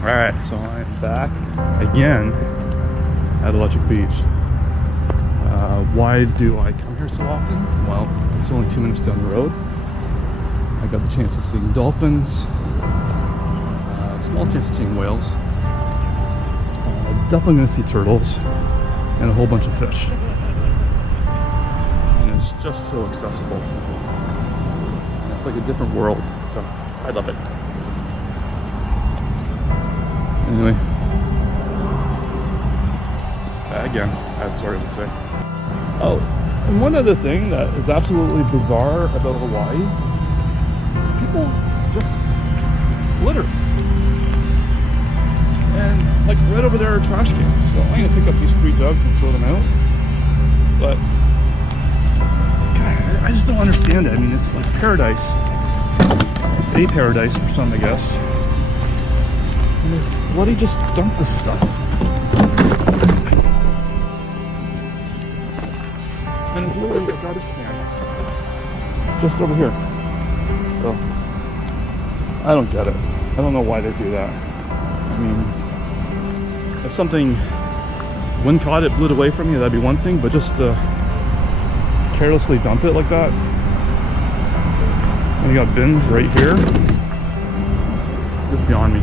Alright, so I'm back again at Likeke Beach. Why do I come here so often? Well, it's only 2 minutes down the road. I got the chance to see dolphins, small chance of seeing whales, definitely going to see turtles, and a whole bunch of fish. And it's just so accessible. And it's like a different world, so I love it. Anyway, again, as sorry to say. Oh, and one other thing that is absolutely bizarre about Hawaii is people just litter. And like right over there are trash cans. So I'm gonna pick up these 3 jugs and throw them out. But God, I just don't understand it. I mean, it's like paradise. It's a paradise for some, I guess. And they bloody just dump this stuff. And it's literally a garbage can just over here. So I don't get it. I don't know why they do that. I mean, if something wind caught it, blew it away from you, that'd be one thing, but just to carelessly dump it like that. And you got bins right here. It's beyond me.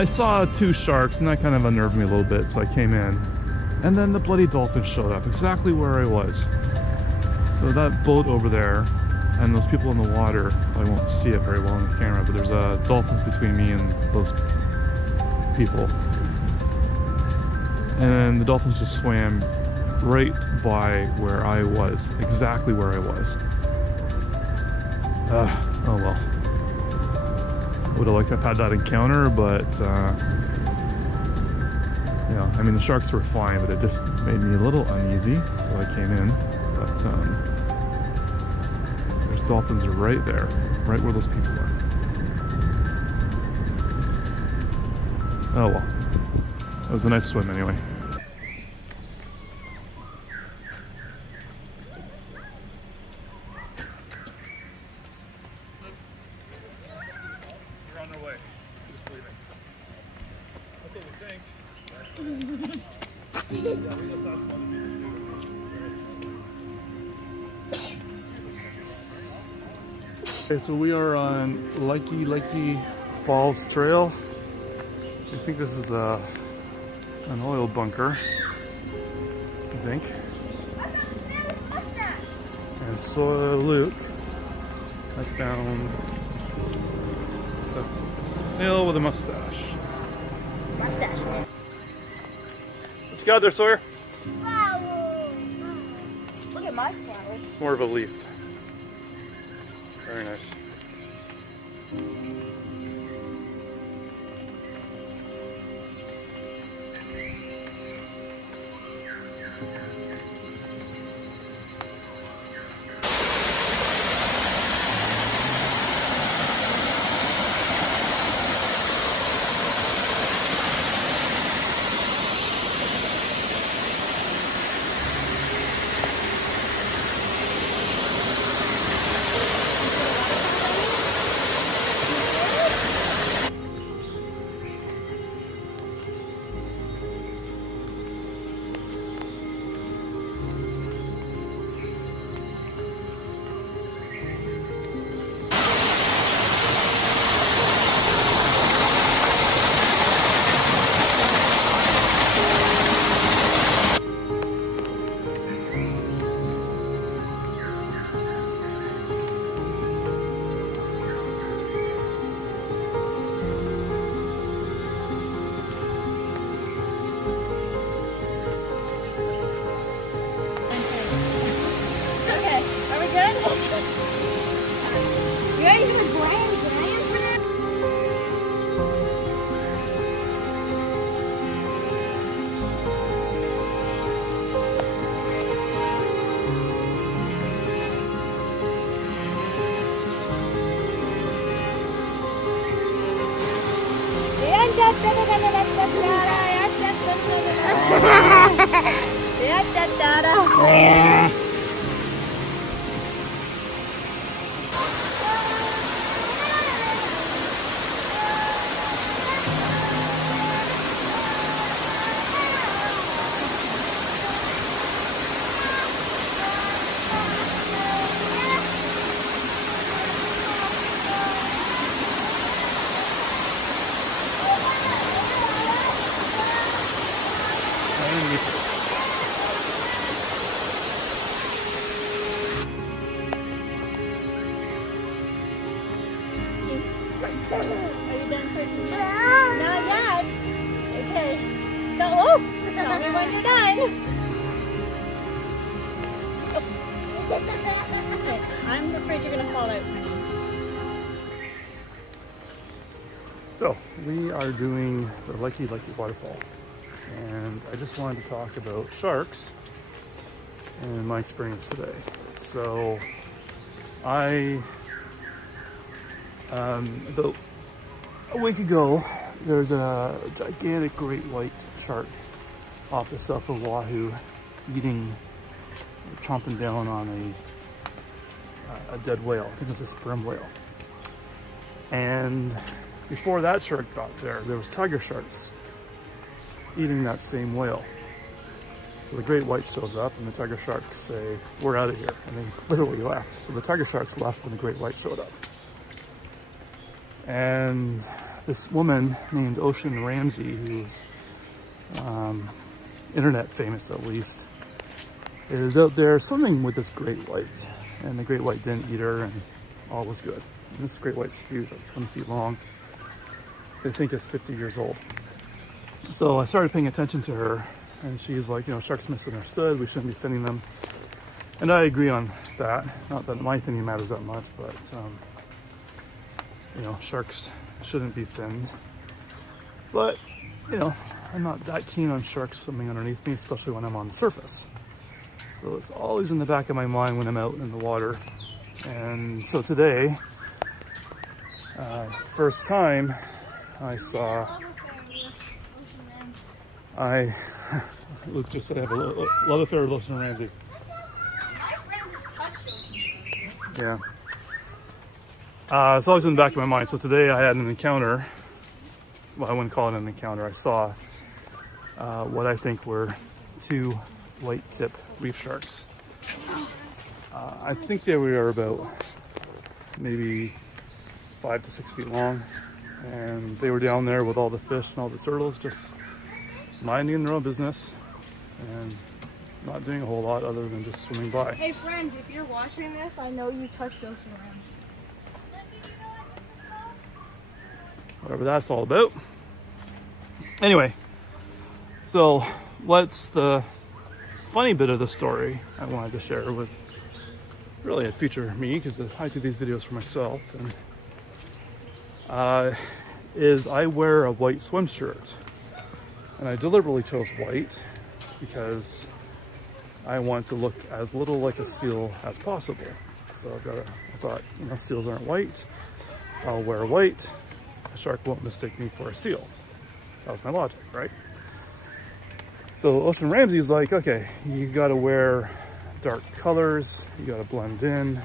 I saw 2 sharks and that kind of unnerved me a little bit, so I came in. And then the bloody dolphin showed up exactly where I was. So that boat over there and those people in the water, I won't see it very well on the camera, but there's dolphins between me and those people. And the dolphins just swam right by where I was, exactly where I was. Oh well. Would have liked to have had that encounter, but you know, I mean, the sharks were fine, but it just made me a little uneasy, so I came in. But there's dolphins right there, right where those people are. Oh well. It was a nice swim anyway. We're on our way. Just leaving. That's what we think. Yeah, we just asked one of you to do. Okay, so we are on Likeke Falls Trail. I think this is an oil bunker, I think. And so Luke has found a snail with a mustache. It's a mustache. What you got there, Sawyer? Flower. Look at my flower. More of a leaf. Very nice. You ready for the grand for that? Are you done cooking yet? Not yet. Okay. So, oh, tell me when you're done. Okay, I'm afraid you're gonna fall out. So we are doing the Likeke waterfall, and I just wanted to talk about sharks and my experience today. So about a week ago, there's a gigantic great white shark off the south of Oahu chomping down on a dead whale. I think it's a sperm whale. And before that shark got there, there was tiger sharks eating that same whale. So the great white shows up and the tiger sharks say, "We're out of here." And they literally left. So the tiger sharks left when the great white showed up. And this woman named Ocean Ramsey, who's internet famous at least, is out there swimming with this great white, and the great white didn't eat her, and all was good. And this great white's huge, like 20 feet long. They think it's 50 years old. So I started paying attention to her, and she's like, you know, sharks misunderstood, we shouldn't be finning them. And I agree on that. Not that my opinion matters that much, but you know, sharks shouldn't be finned. But, you know, I'm not that keen on sharks swimming underneath me, especially when I'm on the surface. So it's always in the back of my mind when I'm out in the water. And so today, first time I saw, Luke just said I have a love affair with Ocean Ramsey. My friend just touched Ocean. Yeah. It's always in the back of my mind. So today I had an encounter. Well, I wouldn't call it an encounter. I saw what I think were two white tip reef sharks. I think they were about maybe 5 to 6 feet long, and they were down there with all the fish and all the turtles, just minding their own business and not doing a whole lot other than just swimming by. Hey friends, if you're watching this, I know you touched Ocean Ramsey. Whatever that's all about. Anyway, so what's the funny bit of the story I wanted to share with really a future me, because I do these videos for myself, and is I wear a white swim shirt, and I deliberately chose white because I want to look as little like a seal as possible. So I thought, you know, seals aren't white, I'll wear white, a shark won't mistake me for a seal. That was my logic, right? So Ocean Ramsey's like, okay, you gotta wear dark colors, you gotta blend in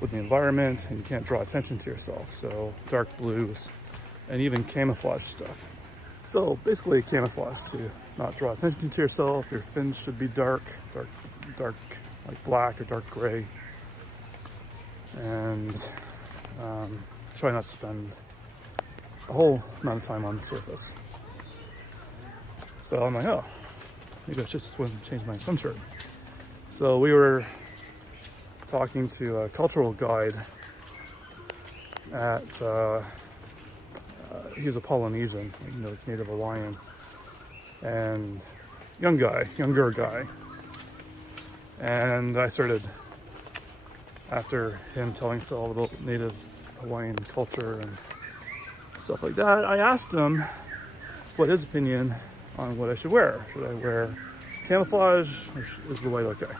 with the environment, and you can't draw attention to yourself. So dark blues and even camouflage stuff. So basically camouflage to not draw attention to yourself. Your fins should be dark like black or dark gray. And try not to spend a whole amount of time on the surface. So I'm like, oh, maybe I should just change my swim shirt. So we were talking to a cultural guide at, he was a Polynesian, you know, native Hawaiian, and younger guy. And I started, after him telling us all about native Hawaiian culture and stuff like that, I asked him what his opinion on what I should wear. Should I wear camouflage, or is the white okay?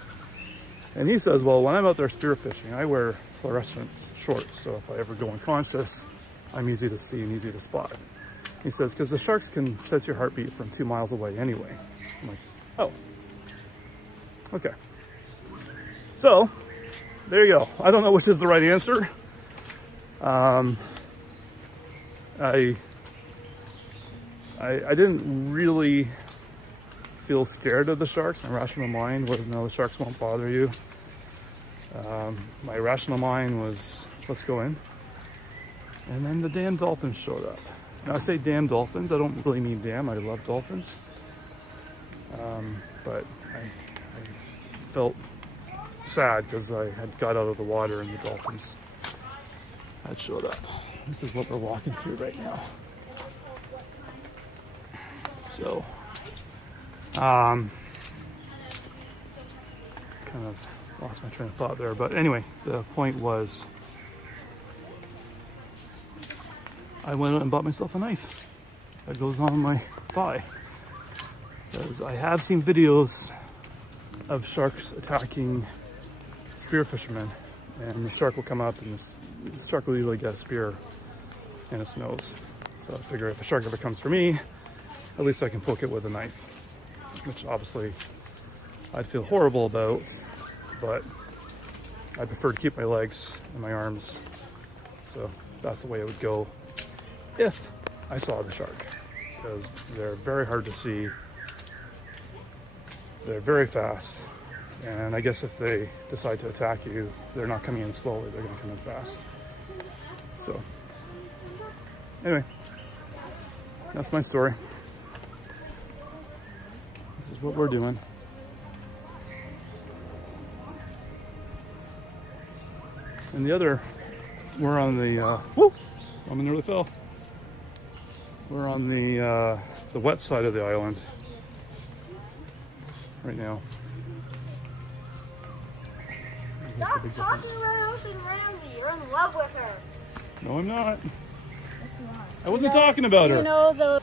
And he says, well, when I'm out there spearfishing, I wear fluorescent shorts, so if I ever go unconscious, I'm easy to see and easy to spot. He says, because the sharks can sense your heartbeat from 2 miles away anyway. I'm like, oh, okay. So, there you go. I don't know which is the right answer. I didn't really feel scared of the sharks. My rational mind was, no, the sharks won't bother you. My rational mind was, let's go in. And then the damn dolphins showed up. Now I say damn dolphins, I don't really mean damn, I love dolphins. But I felt sad because I had got out of the water and the dolphins had showed up. This is what we're walking through right now. So, kind of lost my train of thought there, but anyway, the point was I went out and bought myself a knife that goes on my thigh, because I have seen videos of sharks attacking spear fishermen, and the shark will come up and the shark will usually get a spear in its nose. So I figure if a shark ever comes for me, at least I can poke it with a knife, which obviously I'd feel horrible about, but I prefer to keep my legs and my arms. So that's the way it would go if I saw the shark, because they're very hard to see. They're very fast. And I guess if they decide to attack you, they're not coming in slowly, they're gonna come in fast. So anyway, That's my story. This is what we're doing. And the other, we're on the, whoo! I nearly fell. We're on the wet side of the island right now. Stop talking about Ocean Ramsey. You're in love with her. No, I'm not. That's not. I wasn't talking about her. You know the